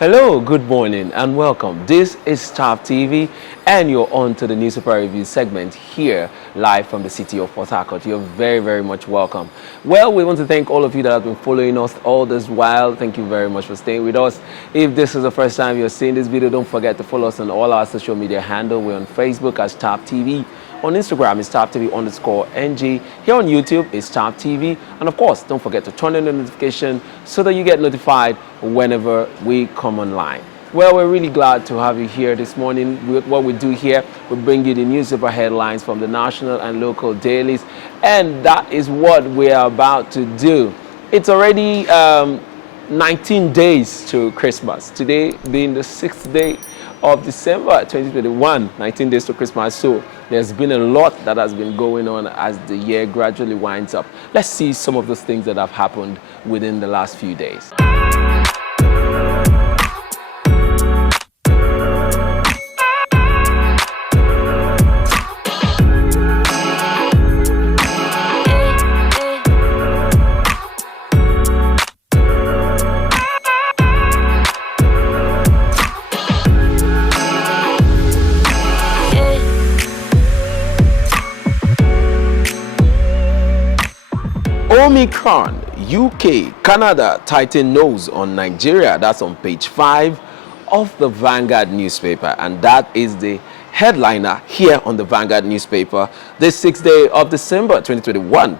Hello, good morning and welcome. This is Thav TV and you're on to the newspaper review segment here live from the city of Port Harcourt. You're very much welcome. Well, we want to thank all of you that have been following us all this while. Thank you very much for staying with us. If this is the first time you're seeing this video, don't forget to follow us on all our social media handle. We're on Facebook as Thav TV. On Instagram, it's ThavTV_NG. Here on YouTube, it's Thav TV. And of course, don't forget to turn on the notification so that you get notified whenever we come online. Well, we're really glad to have you here this morning. What we do here, we bring you the newspaper headlines from the national and local dailies. And that is what we are about to do. It's already 19 days to Christmas. Today being the 6th day of December 2021, 19 days to Christmas. So there's been a lot that has been going on as the year gradually winds up. Let's see some of those things that have happened within the last few days. Omicron, UK, Canada tighten nose on Nigeria. That's on page 5 of the Vanguard newspaper. And that is the headliner here on the Vanguard newspaper this 6th day of December 2021.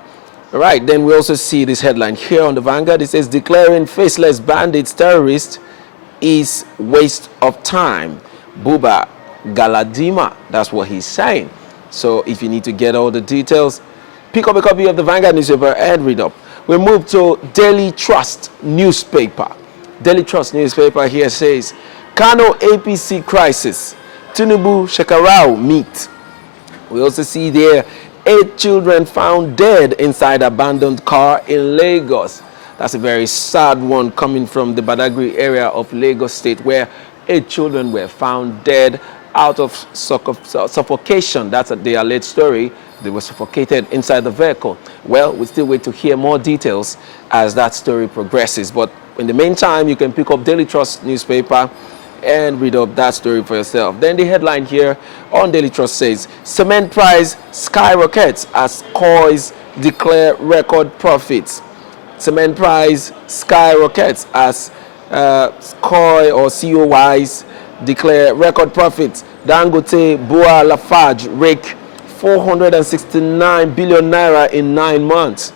All right, then we also see this headline here on the Vanguard. It says, declaring faceless bandits terrorists is waste of time. Buba Galadima, that's what he's saying. So if you need to get all the details, pick up a copy of the Vanguard newspaper and read up. We move to Daily Trust newspaper. Daily Trust newspaper here says, Kano APC crisis, Tinubu Shekarau meet. We also see there 8 children found dead inside abandoned car in Lagos. That's a very sad one coming from the Badagry area of Lagos State, where 8 children were found dead out of suffocation. That's the alleged story. They were suffocated inside the vehicle. Well, we still wait to hear more details as that story progresses. But in the meantime, you can pick up Daily Trust newspaper and read up that story for yourself. Then the headline here on Daily Trust says, cement price skyrockets as COIs declare record profits. Cement price skyrockets as COI or COIs declare record profits. Dangote, Bua, Lafarge rake 469 billion naira in 9 months.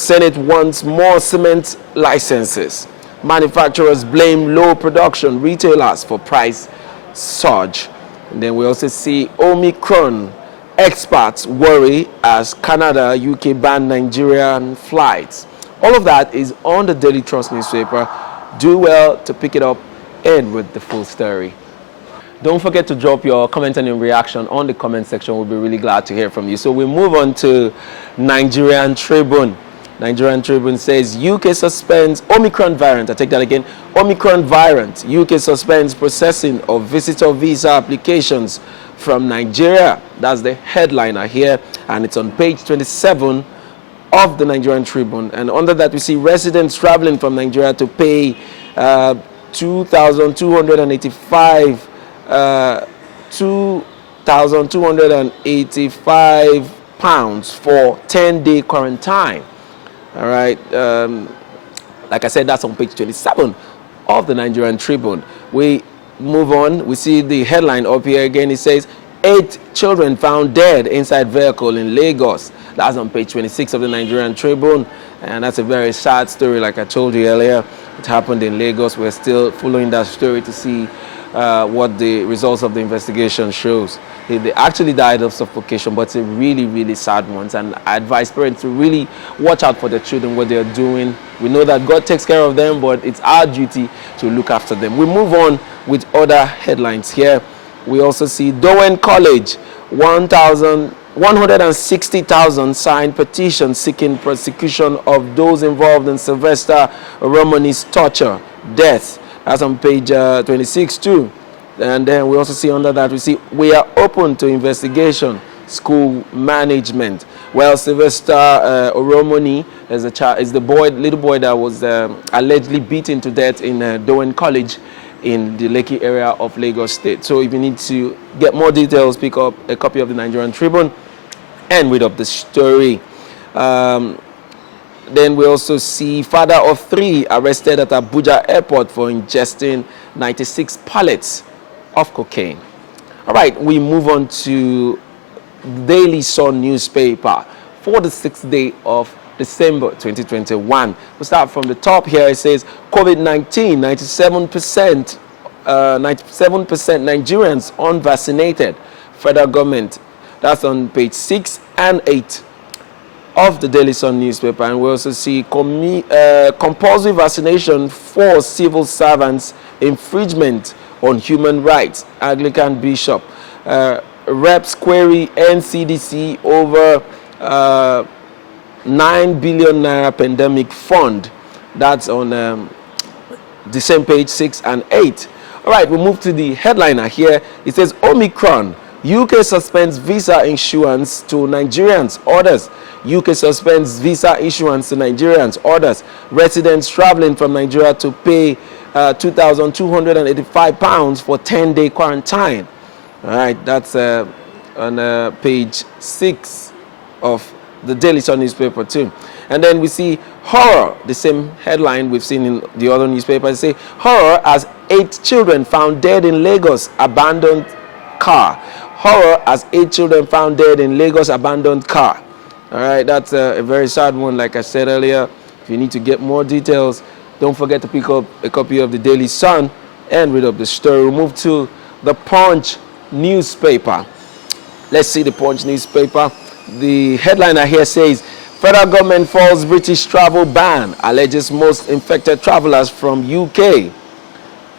Senate wants more cement licenses. Manufacturers blame low production. Retailers for price surge. And then we also see Omicron. Experts worry as Canada, UK ban Nigerian flights. All of that is on the Daily Trust newspaper. Do well to pick it up and read the full story. Don't forget to drop your comment and your reaction on the comment section. We'll be really glad to hear from you. So we move on to Nigerian Tribune. Nigerian Tribune says UK suspends Omicron variant. I take that again. Omicron variant. UK suspends processing of visitor visa applications from Nigeria. That's the headliner here. And it's on page 27 of the Nigerian Tribune. And under that we see residents traveling from Nigeria to pay 2,285 £2,285 for 10-day quarantine. All right. Like I said, that's on page 27 of the Nigerian Tribune. We move on. We see the headline up here again. It says, 8 children found dead inside vehicle in Lagos. That's on page 26 of the Nigerian Tribune. And that's a very sad story, like I told you earlier. It happened in Lagos. We're still following that story to see what the results of the investigation shows. They actually died of suffocation, but it's a really sad one. And I advise parents to really watch out for their children, what they're doing. We know that God takes care of them, but it's our duty to look after them. We move on with other headlines here. We also see Dowen College, 160,000 signed petition seeking prosecution of those involved in Sylvester Romani's torture, death. That's on page 26 too. And then we also see under that, we see we are open to investigation school management. Well, Sylvester Oromoni is the little boy that was allegedly beaten to death in Dowen College in the Lekki area of Lagos State. So if you need to get more details, pick up a copy of the Nigerian Tribune and read up the story. Then we also see father of 3 arrested at Abuja airport for ingesting 96 pallets of cocaine. All right, we move on to Daily Sun newspaper for the 6th day of December 2021. We'll start from the top here. It says COVID-19, 97% Nigerians unvaccinated. Federal government. That's on page 6 and 8 of the Daily Sun newspaper. And we also see compulsory vaccination for civil servants, infringement on human rights. Anglican bishop. Reps query NCDC over 9 billion naira pandemic fund. That's on the same page 6 and 8. All right, we'll move to the headliner here. It says Omicron. UK suspends visa issuance to Nigerians. Orders. UK suspends visa issuance to Nigerians. Orders. Residents traveling from Nigeria to pay £2,285 for 10-day quarantine. All right, that's on page 6 of the Daily Sun newspaper too. And then we see horror, the same headline we've seen in the other newspapers. Say horror as 8 children found dead in Lagos abandoned car. Horror as 8 children found dead in Lagos abandoned car. All right, that's a very sad one. Like I said earlier, if you need to get more details, don't forget to pick up a copy of the Daily Sun and read up the story. We'll move to the Punch newspaper. Let's see the Punch newspaper. The headliner here says federal government falls British travel ban, alleges most infected travelers from UK.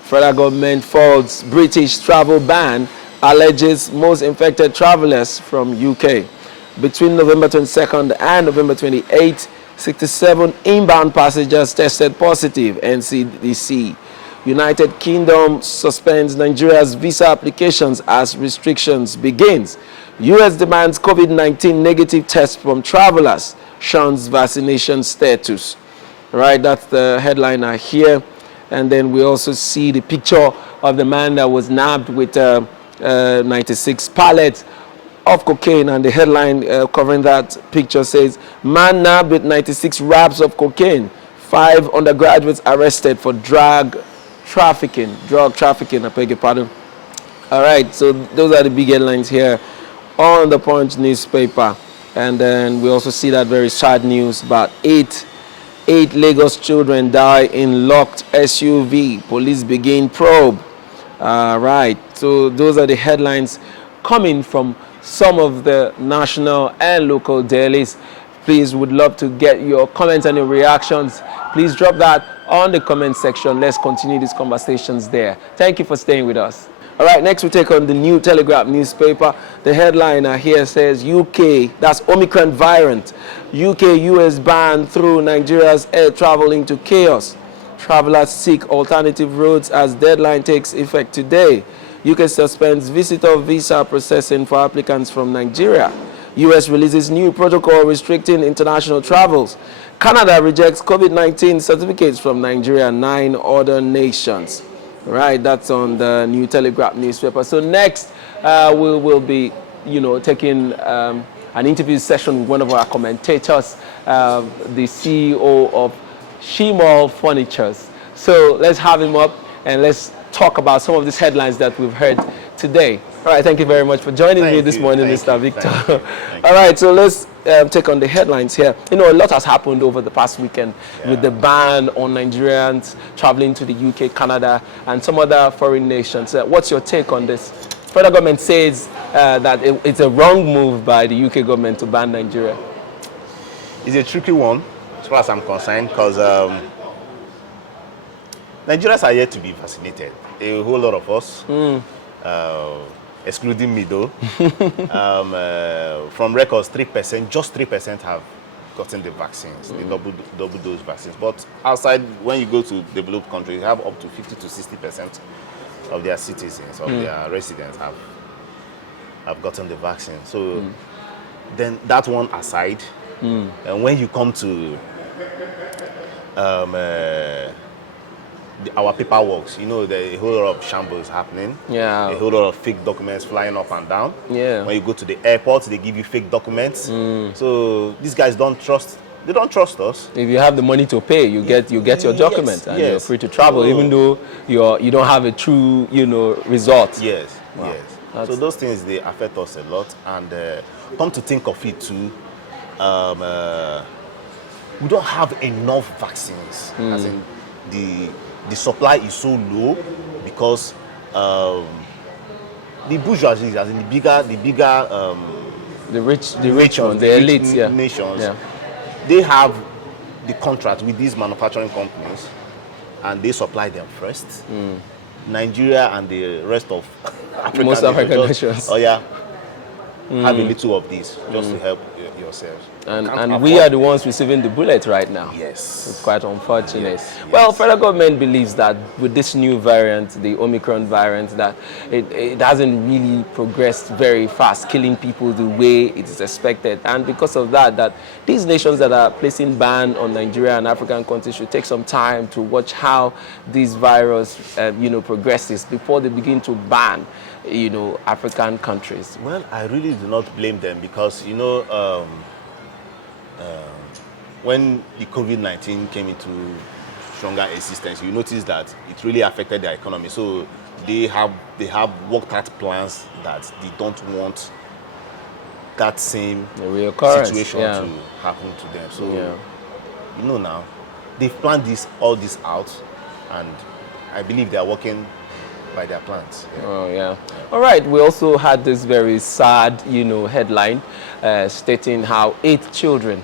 Federal government falls British travel ban, alleges most infected travelers from UK. Between November 22nd and November 28th, 67 inbound passengers tested positive, NCDC. United Kingdom suspends Nigeria's visa applications as restrictions begins. U.S. demands COVID-19 negative test from travelers, shuns vaccination status. Right, that's the headliner here. And then we also see the picture of the man that was nabbed with 96 pallets of cocaine. And the headline covering that picture says, man nabbed with 96 wraps of cocaine. 5 undergraduates arrested for drug trafficking, I beg your pardon. All right, so those are the big headlines here on the Punch newspaper. And then we also see that very sad news about 8 Lagos children die in locked SUV. Police begin probe. All right, so those are the headlines coming from some of the national and local dailies. Please, would love to get your comments and your reactions. Please drop that on the comment section. Let's continue these conversations there. Thank you for staying with us. All right, next we take on the New Telegraph newspaper. The headliner here says UK, that's Omicron variant. UK-US ban through Nigeria's air travel into chaos. Travelers seek alternative routes as deadline takes effect today. UK suspends visitor visa processing for applicants from Nigeria. US releases new protocol restricting international travels. Canada rejects COVID-19 certificates from Nigeria and 9 other nations. Right, that's on the New Telegraph newspaper. So next, we will be, taking an interview session with one of our commentators, the CEO of Shimol Furnitures. So let's have him up and let's talk about some of these headlines that we've heard today. All right, thank you very much for joining me this morning, Mr. Victor. All right, so let's take on the headlines here. A lot has happened over the past weekend with the ban on Nigerians traveling to the UK, Canada, and some other foreign nations. What's your take on this? Federal government says that it's a wrong move by the UK government to ban Nigeria. It's a tricky one, as far as I'm concerned, because Nigerians are yet to be vaccinated. A whole lot of us. Excluding me though. From records, 3%, just 3% have gotten the vaccines, the double dose vaccines. But outside, when you go to developed countries, you have up to 50 to 60% of their citizens, of their residents have have gotten the vaccine. So then that one aside, and when you come to our paperwork, you know, there a whole lot of shambles happening. Yeah. A whole lot of fake documents flying up and down. Yeah. When you go to the airport, they give you fake documents. So these guys don't trust. They don't trust us. If you have the money to pay, you get your document, and you're free to travel, even though you don't have a true, result. Yes. Wow. Yes. So those things, they affect us a lot. And come to think of it too, we don't have enough vaccines. As in the supply is so low because the bourgeoisie, as in the rich ones, the elites, nations, yeah. They have the contract with these manufacturing companies, and they supply them first. Nigeria and the rest of most African nations. Have a little of this just to help yourselves. And we are the ones receiving the bullet right now. Yes. It's quite unfortunate. Yes. Well, federal government believes that with this new variant, the Omicron variant, that it hasn't really progressed very fast, killing people the way it is expected. And because of that these nations that are placing ban on Nigeria and African countries should take some time to watch how this virus, progresses before they begin to ban, African countries. Well, I really do not blame them because, when the COVID-19 came into stronger existence, you notice that it really affected their economy. So they have worked out plans that they don't want that same situation to happen to them. So, now, they've planned all this out, and I believe they are working by their plans. Yeah. Oh, yeah. All right. We also had this very sad, headline stating how 8 children,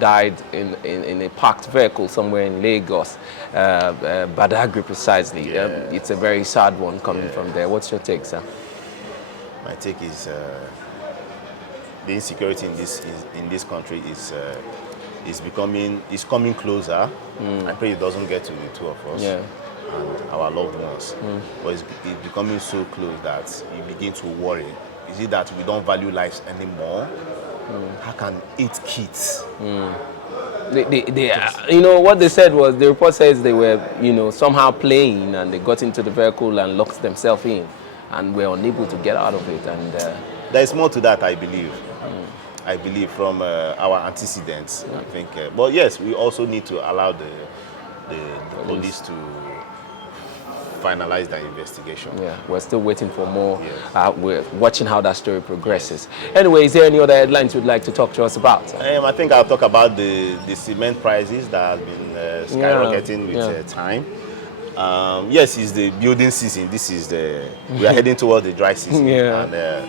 died in a parked vehicle somewhere in Lagos, Badagry precisely. Yeah. It's a very sad one coming from there. What's your take, sir? My take is the insecurity in this country is coming closer. I pray it doesn't get to the two of us. Yeah. And our loved ones. But it's becoming so close that you begin to worry. Is it that we don't value lives anymore? How can 8 kids? What they said was, the report says they were, somehow playing, and they got into the vehicle and locked themselves in and were unable to get out of it. And there is more to that, I believe. I believe from our antecedents, I think. But yes, we also need to allow the police to finalize that investigation. Yeah, we're still waiting for more. Yes. We're watching how that story progresses. Anyway, is there any other headlines you'd like to talk to us about? I think I'll talk about the cement prices that have been skyrocketing with time. Yes, it's the building season. We are heading towards the dry season. And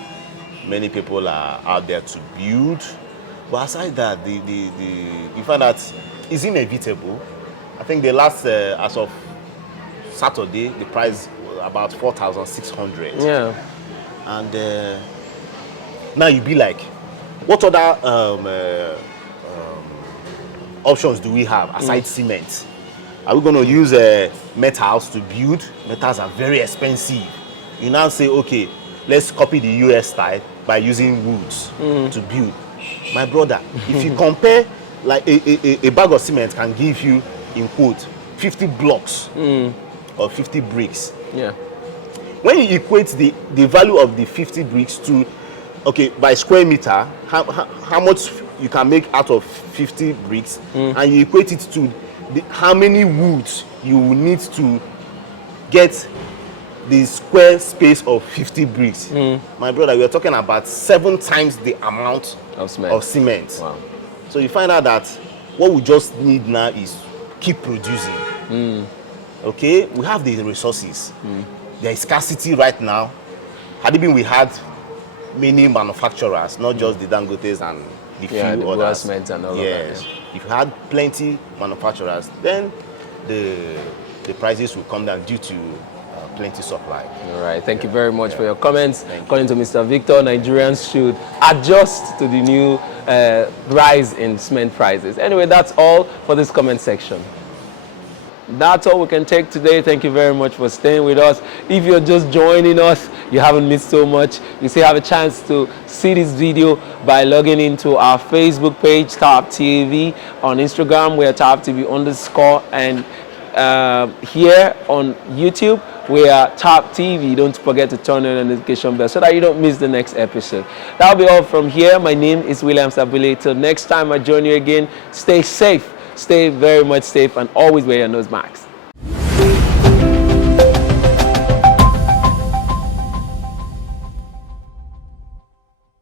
many people are out there to build. But aside that, you find that it's inevitable. I think the last, as of Saturday, the price was about 4,600. Yeah. And now you be like, what other options do we have aside cement? Are we going to use metals to build? Metals are very expensive. You now say, okay, let's copy the US style by using woods to build. My brother, if you compare, like a bag of cement can give you, in quote, 50 blocks or 50 bricks. Yeah. When you equate the value of the 50 bricks to, okay, by square meter, how much you can make out of 50 bricks, and you equate it to how many woods you will need to get the square space of 50 bricks. My brother, we are talking about 7 times the amount of cement. Wow. So you find out that what we just need now is keep producing. Okay, we have the resources. There is scarcity right now. Had it been we had many manufacturers, not just the Dangotes and the few others. And all yes. Of that, If you had plenty manufacturers, then the prices will come down due to plenty supply. All right. Thank you very much for your comments. According to Mr. Victor, Nigerians should adjust to the new rise in cement prices. Anyway, that's all for this comment section. That's all we can take today. Thank you very much for staying with us. If you're just joining us, you haven't missed so much. You still have a chance to see this video by logging into our Facebook page, Thav TV. On Instagram, we're Thav TV _, and here on YouTube, we are Thav TV. Don't forget to turn on the notification bell so that you don't miss the next episode. That'll be all from here. My name is William Sabule. Till next time I join you again, stay safe. Stay very much safe and always wear your nose mask.